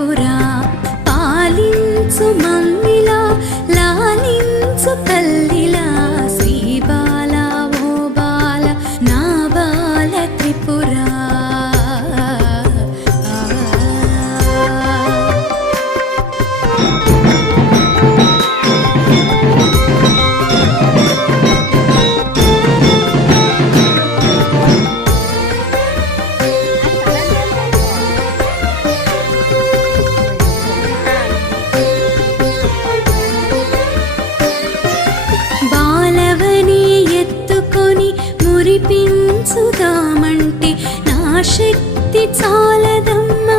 త్రిపుర పాలించు మమ్మిలా లాలించు తల్లిలా శ్రీ బాల ఓ బాల నా బాల త్రిపుర మురిపించుదామంటే నా శక్తి చాలదమ్మా